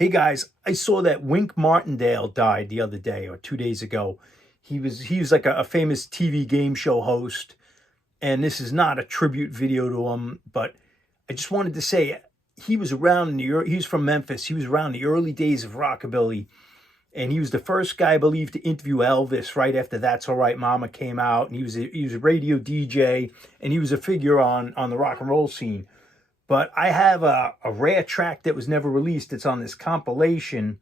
Hey guys, I saw that Wink Martindale died the other day or 2 days ago. He was like a famous TV game show host, and this is not a tribute video to him, but I just wanted to say he was around in he's from Memphis. He was around the early days of rockabilly, and he was the first guy, I believe, to interview Elvis right after That's All Right Mama came out. And he was a radio DJ, and he was a figure on the rock and roll scene. But I have a rare track that was never released. It's on this compilation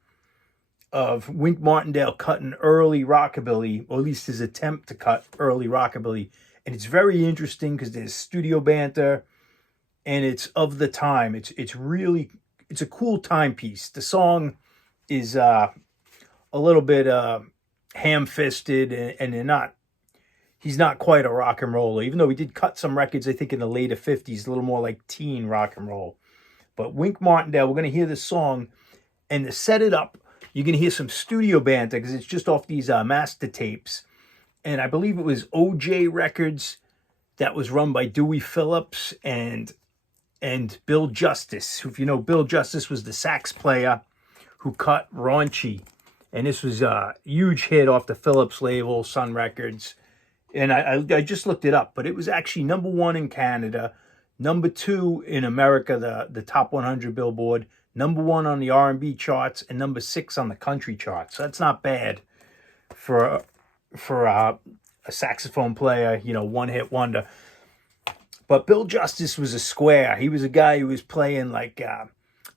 of Wink Martindale cutting early rockabilly, or at least his attempt to cut early rockabilly. And it's very interesting because there's studio banter, and it's of the time. It's a cool timepiece. The song is a little bit ham-fisted, and he's not quite a rock and roller, even though he did cut some records, I think, in the later 50s, a little more like teen rock and roll. But Wink Martindale, we're going to hear this song, and to set it up, you're going to hear some studio banter because it's just off these master tapes. And I believe it was OJ Records that was run by Dewey Phillips and Bill Justice. If you know, Bill Justice was the sax player who cut Raunchy. And this was a huge hit off the Phillips label, Sun Records. And I just looked it up, but it was actually number one in Canada, number two in America, the top 100 Billboard, number one on the R&B charts, and number six on the country charts. So that's not bad for a saxophone player, one hit wonder. But Bill Justice was a square. He was a guy who was playing like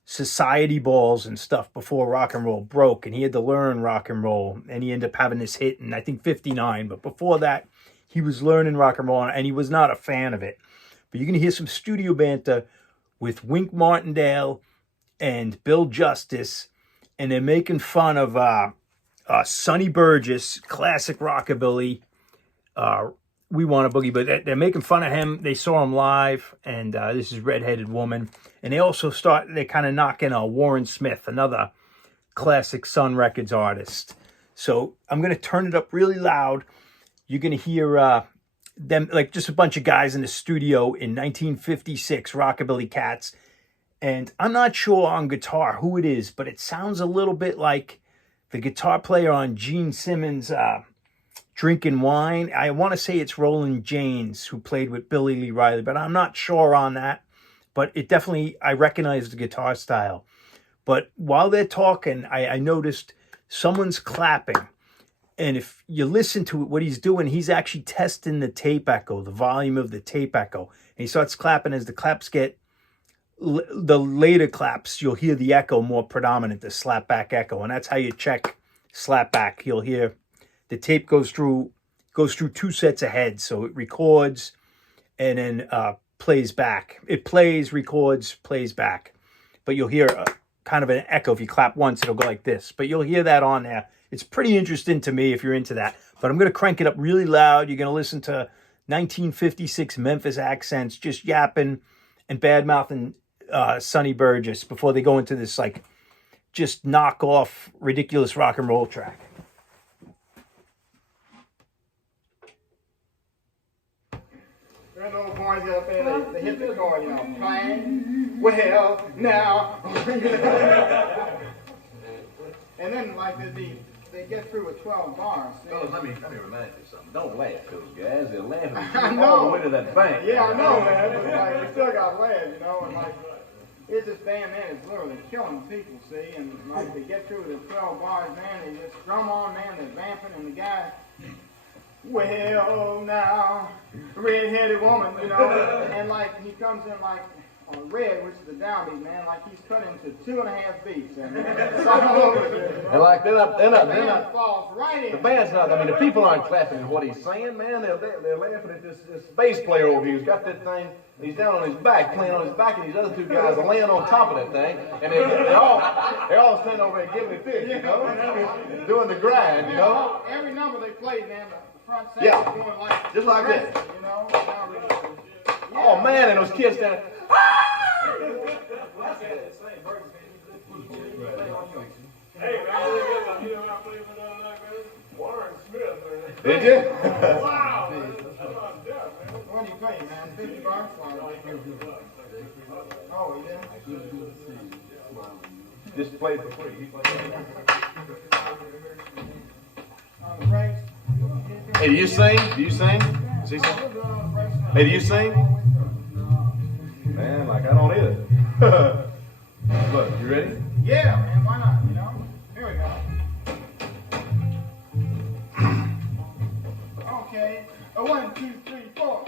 society balls and stuff before rock and roll broke, and he had to learn rock and roll, and he ended up having this hit in, I think, 59. But before that, he was learning rock and roll, and he was not a fan of it. But you're going to hear some studio banter with Wink Martindale and Bill Justice, and they're making fun of Sonny Burgess, classic rockabilly. We Want a Boogie, but they're making fun of him. They saw him live, and this is Redheaded Woman. And they're kind of knocking Warren Smith, another classic Sun Records artist. So I'm going to turn it up really loud. You're going to hear them, like just a bunch of guys in the studio in 1956, Rockabilly Cats. And I'm not sure on guitar who it is, but it sounds a little bit like the guitar player on Gene Simmons' Drinking Wine. I want to say it's Roland Janes, who played with Billy Lee Riley, but I'm not sure on that. But it definitely, I recognize the guitar style. But while they're talking, I noticed someone's clapping. And if you listen to what he's doing, he's actually testing the tape echo, the volume of the tape echo. And he starts clapping. As the claps get, the later claps, you'll hear the echo more predominant, the slapback echo. And that's how you check slapback. You'll hear the tape goes through two sets of heads. So it records and then plays back. It plays, records, plays back. But you'll hear kind of an echo. If you clap once, it'll go like this. But you'll hear that on there. It's pretty interesting to me if you're into that. But I'm going to crank it up really loud. You're going to listen to 1956 Memphis accents just yapping and bad-mouthing Sonny Burgess before they go into this, like, just knock-off, ridiculous rock and roll track. Them little boys up there, they hit the chord, clang. Well, now. And then, like, they get through with 12 bars. Fellas, let me remind you something. Don't laugh, those guys. They're laughing I know. all the way to that bank. Yeah, I know, man. But, like, we still got lead, and like, it's this band, man, it's literally killing people, see? And, like, they get through with the 12 bars, man, they just drum on, man, they're vamping, and the guy, well, now, red-headed woman, and, like, he comes in, like, on red, which is the downbeat, man, like he's cut into 2.5 beats, and it's all over there, And like they're not. The falls right in. The band's not. I mean, the people aren't clapping at what he's saying, man. They're laughing at this bass player over here who's got that thing. He's down on his back, playing on his back, and these other two guys are laying on top of that thing, and they're all standing over there giving it fish, doing the grind, Every number they played, man, the front section Yeah. going like Just like that. Yeah. Oh man, and those kids down. Hey, man, I played with Warren Smith, man. Did you? Wow, man. That's death, man. What do you pay, man? 50 bucks? Oh, you did? Just play it for free. He plays On the brakes. Hey, do you sing? Do you sing? See, hey, do you sing? Man, like I don't either. Look, you ready? Yeah, man, why not, you know? Here we go. Okay. A 1, 2, 3, 4.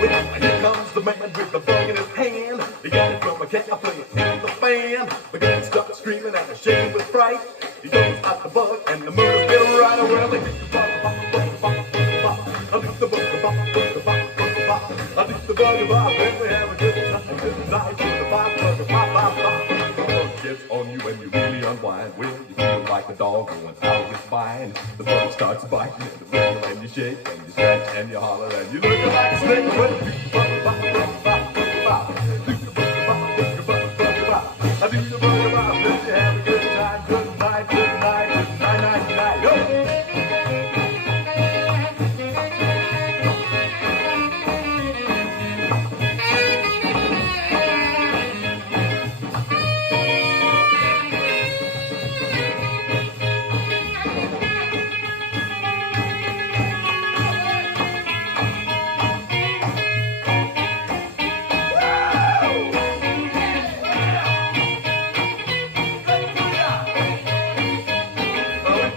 Well, here comes the man with the bug in his hand. He got it from a cat, I play it in the fan. The guy starts screaming and ashamed with fright. He goes out the bug and the murders get right well. They hit the bug, bop, bug, bop, bug, bop. I do the bug, bop, bug, bop, bug, bop. I do the Bug-A-Bop, then we have a good time, good night. Do the bop, bug, bop, bop, bop. The bug gets on you and you really unwind. Well, you feel like a dog going out of his spine. The bug starts biting and the wiggle and you shake and you scratch and you holler and you look like a snake. Well, you do the Bug-A-Bop, Bug-A-Bop, Bug-A-Bop. Do the Bug-A-Bop, Bug-A-Bop, Bug-A-Bop. I do the Bug-A-Bop, then you have a good time, good night, good night, good night, night, night. Yo!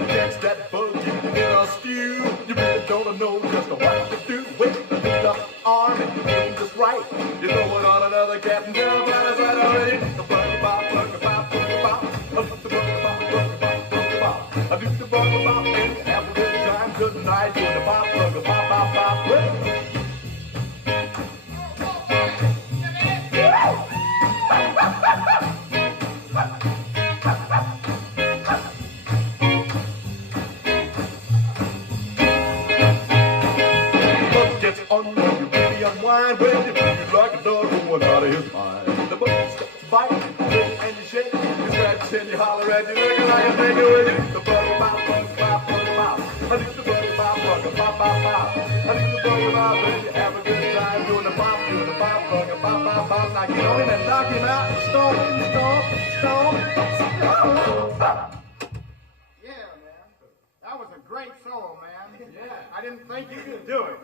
Catch that bug in a stew. You really don't know just what to do. With the big up arm and you aim just right. You throw it on another cat and tell him that it's right already. The Bug-A-Bop, Bug-A-Bop, Bug-A-Bop. I do the Bug-A-Bop, Bug-A-Bop, Bug-A-Bop. I do the Bug-A-Bop and you have a good time, good night. Doing the bop, Bug-A-Bop, bop, bop. Well, bug gets on you, you really unwind. Well, you feel like a dog going out of his mind. The bug starts biting, and you shake, you scratch and you holler and you looking like a nigga with you. The Bug-A-Bop, Bug-A-Bop, Bug-A-Bop. I do the Bug-A-Bop, Bug-A-Bop, bop, bop. I do the Bug-A-Bop and you have a good time doing the bop, Bug-A-Bop, bop, bop. Now get on him and knock him out and stomp, stomp, stomp, stomp. Yeah, man. That was a great solo, man. Yeah. I didn't think you could do it,